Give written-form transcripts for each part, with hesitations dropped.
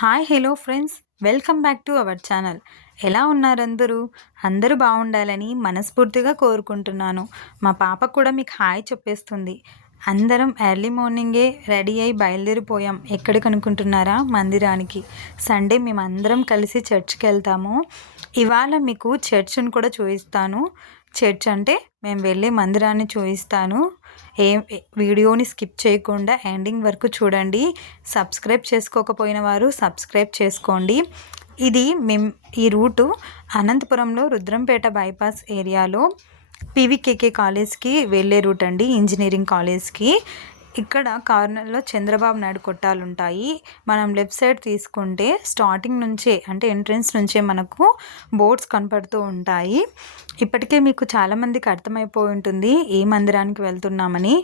Hi hello friends, welcome back to our channel. ఎలా ఉన్నారు అందరూ? అందరూ బాగుండాలని మనస్ఫూర్తిగా కోరుకుంటున్నాను. మా పాప కూడా మీకు హాయ్ చెప్పేస్తుంది. అందరం ఎర్లీ మార్నింగే రెడీ అయి బయలుదేరిపోయాం. ఎక్కడికి అనుకుంటున్నారా? మందిరానికి. సండే మేమందరం కలిసి చర్చ్కి వెళ్తాము. ఇవాళ మీకు చర్చ్ను కూడా చూపిస్తాను. చర్చ్ అంటే మేము వెళ్ళే మందిరాన్ని చూపిస్తాను. వీడియోని స్కిప్ చేయకుండా ఎండింగ్ వరకు చూడండి. సబ్స్క్రైబ్ చేసుకోకపోయిన వారు సబ్స్క్రైబ్ చేసుకోండి. ఈ రూటు అనంతపురంలో రుద్రంపేట బైపాస్ ఏరియాలో పీవీకేకే కాలేజ్కి వెళ్ళే రూట్ అండి, ఇంజనీరింగ్ కాలేజ్కి. ఇక్కడ కార్నర్లో చంద్రబాబు నాయుడు కొట్టాలు ఉంటాయి. మనం లెఫ్ట్ సైడ్ తీసుకుంటే స్టార్టింగ్ నుంచే అంటే ఎంట్రన్స్ నుంచే మనకు బోర్డ్స్ కనపడుతూ ఉంటాయి. ఇప్పటికే మీకు చాలామందికి అర్థమైపోయి ఉంటుంది ఏ మందిరానికి వెళ్తున్నామని.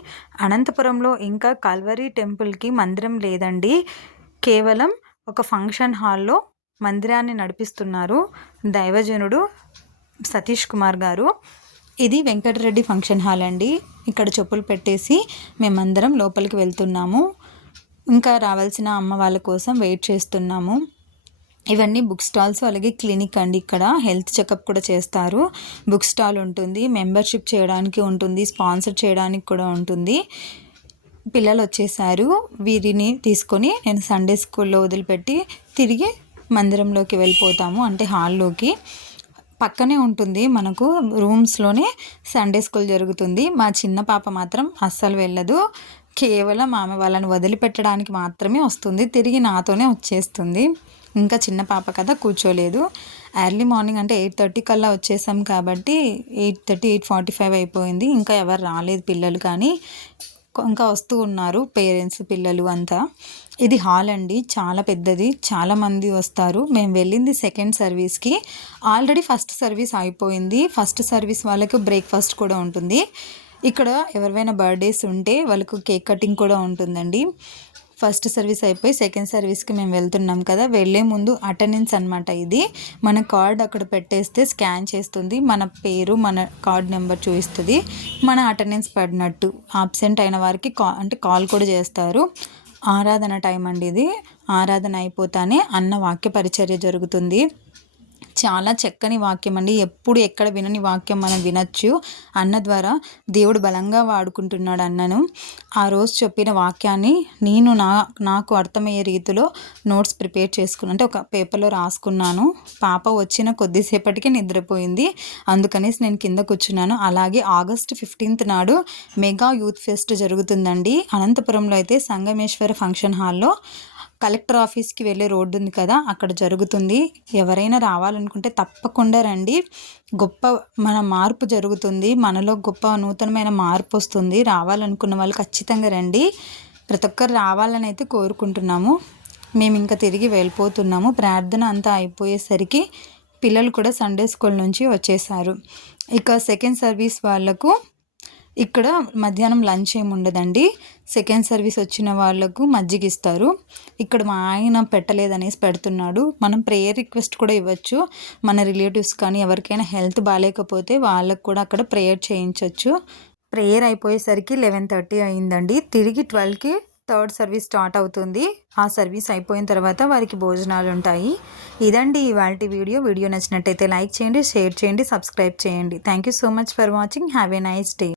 అనంతపురంలో ఇంకా కల్వరీ టెంపుల్కి మందిరం లేదండి. కేవలం ఒక ఫంక్షన్ హాల్లో మందిరాన్ని నడిపిస్తున్నారు దైవజనుడు సతీష్ కుమార్ గారు. ఇది వెంకటరెడ్డి ఫంక్షన్ హాల్ అండి. ఇక్కడ చెప్పులు పెట్టేసి మేమందరం లోపలికి వెళ్తున్నాము. ఇంకా రావాల్సిన అమ్మ వాళ్ళ కోసం వెయిట్ చేస్తున్నాము. ఇవన్నీ బుక్ స్టాల్స్, అలాగే క్లినిక్ అండి. ఇక్కడ హెల్త్ చెకప్ కూడా చేస్తారు. బుక్ స్టాల్ ఉంటుంది, మెంబర్షిప్ చేయడానికి ఉంటుంది, స్పాన్సర్ చేయడానికి కూడా ఉంటుంది. పిల్లలు వచ్చేసారు. వీరిని తీసుకొని నేను సండే స్కూల్లో వదిలిపెట్టి తిరిగి మందిరంలోకి వెళ్ళిపోతాము, అంటే హాల్లోకి. పక్కనే ఉంటుంది మనకు, రూమ్స్లోనే సండే స్కూల్ జరుగుతుంది. మా చిన్న పాప మాత్రం అస్సలు వెళ్ళదు. కేవలం ఆమె వాళ్ళని వదిలిపెట్టడానికి మాత్రమే వస్తుంది, తిరిగి నాతోనే వచ్చేస్తుంది. ఇంకా చిన్న పాప కదా, కూర్చోలేదు. ఎర్లీ మార్నింగ్ అంటే 8:30 కల్లా వచ్చేసాం కాబట్టి 8:30, 8:45 అయిపోయింది. ఇంకా ఎవరు రాలేదు పిల్లలు, కానీ ఇంకా వస్తూ ఉన్నారు పేరెంట్స్, పిల్లలు అంతా. ఇది హాల్ అండి, చాలా పెద్దది, చాలామంది వస్తారు. మేము వెళ్ళింది సెకండ్ సర్వీస్కి. ఆల్రెడీ ఫస్ట్ సర్వీస్ అయిపోయింది. ఫస్ట్ సర్వీస్ వాళ్ళకు బ్రేక్ఫాస్ట్ కూడా ఉంటుంది. ఇక్కడ ఎవరివైనా బర్త్డేస్ ఉంటే వాళ్ళకు కేక్ కటింగ్ కూడా ఉంటుందండి. ఫస్ట్ సర్వీస్ అయిపోయి సెకండ్ సర్వీస్కి మేము వెళ్తున్నాం కదా. వెళ్ళే ముందు అటెండెన్స్ అనమాట. ఇది మన కార్డ్ అక్కడ పెట్టేస్తే స్కాన్ చేస్తుంది, మన పేరు, మన కార్డ్ నెంబర్ చూపిస్తుంది, మన అటెండెన్స్ పడినట్టు. ఆబ్సెంట్ అయిన వారికి కాల్ కూడా చేస్తారు. ఆరాధన టైం అండి ఇది. ఆరాధన అయిపోతానే అన్న వాక్య పరిచర్య జరుగుతుంది. చాలా చక్కని వాక్యం అండి. ఎప్పుడు ఎక్కడ వినని వాక్యం మనం వినొచ్చు. అన్న ద్వారా దేవుడు బలంగా వాడుకుంటున్నాడు అన్నను. ఆ రోజు చెప్పిన వాక్యాన్ని నేను నాకు అర్థమయ్యే రీతిలో నోట్స్ ప్రిపేర్ చేసుకున్నాను, అంటే ఒక పేపర్లో రాసుకున్నాను. పాప వచ్చిన కొద్దిసేపటికే నిద్రపోయింది, అందుకనేసి నేను కింద కూర్చున్నాను. అలాగే August 15th నాడు మెగా యూత్ ఫెస్ట్ జరుగుతుందండి అనంతపురంలో. అయితే సంగమేశ్వర ఫంక్షన్ హాల్లో కలెక్టర్ ఆఫీస్కి వెళ్ళే రోడ్డు ఉంది కదా, అక్కడ జరుగుతుంది. ఎవరైనా రావాలనుకుంటే తప్పకుండా రండి. మన మార్పు జరుగుతుంది, మనలో గొప్ప నూతనమైన మార్పు వస్తుంది. రావాలనుకున్న వాళ్ళు ఖచ్చితంగా రండి. ప్రతి ఒక్కరు రావాలని అయితే కోరుకుంటున్నాము. మేము ఇంకా తిరిగి వెళ్ళిపోతున్నాము. ప్రార్థన అంతా అయిపోయేసరికి పిల్లలు కూడా సండే స్కూల్ నుంచి వచ్చేసారు. ఇక సెకండ్ సర్వీస్ వాళ్ళకు ఇక్కడ మధ్యాహ్నం లంచ్ ఏమి ఉండదండి. సెకండ్ సర్వీస్ వచ్చిన వాళ్ళకు మజ్జిగ ఇస్తారు. ఇక్కడ మా ఆయన పెట్టలేదనేసి పెడుతున్నాడు. మనం ప్రేయర్ రిక్వెస్ట్ కూడా ఇవ్వచ్చు. మన రిలేటివ్స్ కానీ ఎవరికైనా హెల్త్ బాగాలేకపోతే వాళ్ళకు కూడా అక్కడ ప్రేయర్ చేయించవచ్చు. ప్రేయర్ అయిపోయేసరికి 11:30 అయిందండి. తిరిగి 12కి థర్డ్ సర్వీస్ స్టార్ట్ అవుతుంది. ఆ సర్వీస్ అయిపోయిన తర్వాత వారికి భోజనాలు ఉంటాయి. ఇదండి ఇవాల్టి వీడియో నచ్చినట్టయితే లైక్ చేయండి, షేర్ చేయండి, సబ్స్క్రైబ్ చేయండి. Thank you so much for watching. Have a nice day.